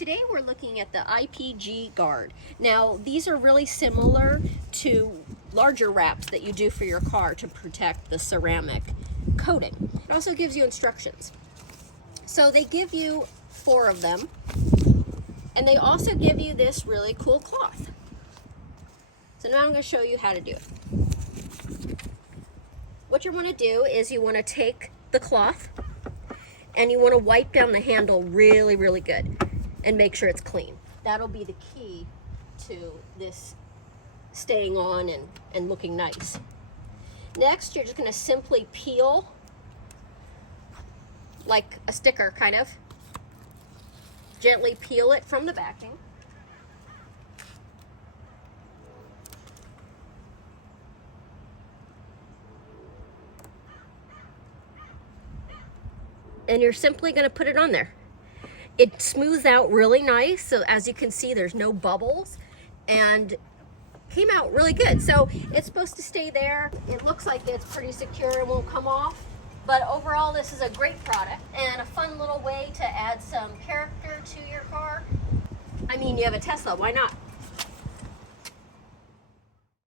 Today we're looking at the IPG guard. Now these are really similar to larger wraps that you do for your car to protect the ceramic coating. It also gives you instructions. So they give you 4 of them, and they also give you this really cool cloth. So now I'm going to show you how to do it. What you want to do is you want to take the cloth and you want to wipe down the handle really, really good and make sure it's clean. That'll be the key to this staying on and looking nice. Next, you're just going to simply peel like a sticker, kind of. Gently peel it from the backing. And you're simply going to put it on there. It smooths out really nice, so as you can see there's no bubbles, and came out really good. So it's supposed to stay there. It looks like it's pretty secure, it won't come off, but overall this is a great product and a fun little way to add some character to your car. I mean, you have a Tesla, why not?